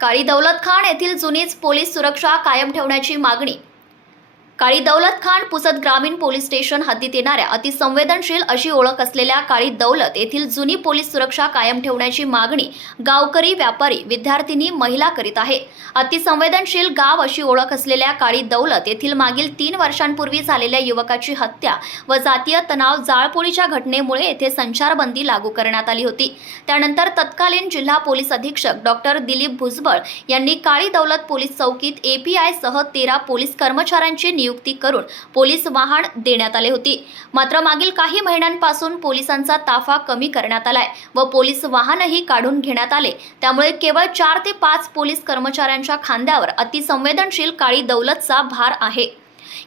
काळी दौलत खान येथील जुनीच पोलीस सुरक्षा कायम ठेवण्याची मागणी काळी दौलत खान पुसद ग्रामीण पोलीस स्टेशन हद्दीत येणाऱ्या अतिसंवेदनशील अशी ओळख असलेल्या काळी दौलत येथील जुनी पोलीस सुरक्षा कायम ठेवण्याची मागणी गावकरी व्यापारी विद्यार्थिनी महिला करीत आहे. अतिसंवेदनशील गाव अशी ओळख असलेल्या काळी दौलत येथील मागील तीन वर्षांपूर्वी झालेल्या युवकाची हत्या व जातीय तणाव जाळपोळीच्या घटनेमुळे येथे संचारबंदी लागू करण्यात आली होती. त्यानंतर तत्कालीन जिल्हा पोलीस अधीक्षक डॉक्टर दिलीप भुजबळ यांनी काळी दौलत पोलीस चौकीत एपीआय सह तेरा पोलीस कर्मचाऱ्यांची नियुक्ती करून पोलीस वाहन देण्यात आले होती. मात्र मागील काही महिन्यांपासून पोलिसांचा ताफा कमी करण्यात आलाय व पोलीस वाहनही काढून घेण्यात आले. त्यामुळे केवळ चार ते पाच पोलीस कर्मचाऱ्यांच्या खांद्यावर अतिसंवेदनशील काळी दौलतचा भार आहे.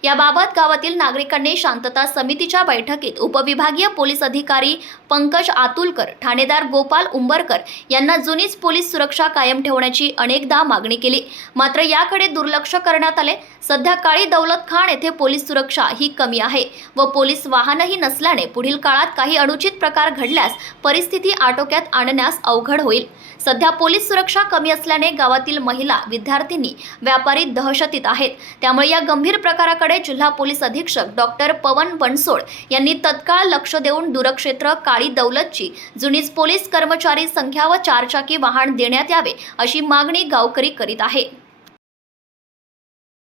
याबाबत गावातील नागरिकांनी शांतता समितीच्या बैठकीत उपविभागीय पोलीस अधिकारी पंकज आतुलकर ठाणेदार गोपाल उंबरकर यांना जुनीच पोलीस सुरक्षा कायम ठेवण्याची अनेकदा मागणी केली. मात्र याकडे दुर्लक्ष करण्यात आले. सध्या काळी दौलत खान येथे पोलीस सुरक्षा ही कमी आहे व पोलीस वाहनही नसल्याने पुढील काळात काही अनुचित प्रकार घडल्यास परिस्थिती आटोक्यात आणण्यास अवघड होईल. सध्या पोलीस सुरक्षा कमी असल्याने गावातील महिला विद्यार्थिनी व्यापारी दहशतीत आहेत. त्यामुळे या गंभीर प्रकाराकडे जिल्हा पोलीस अधीक्षक डॉक्टर पवन बनसोड यांनी तत्काळ लक्ष देऊन दूरक्षेत्र काळी दौलतची जुनीच पोलीस कर्मचारी संख्या व चारचाकी वाहन देण्यात यावे अशी मागणी गावकरी करीत आहे.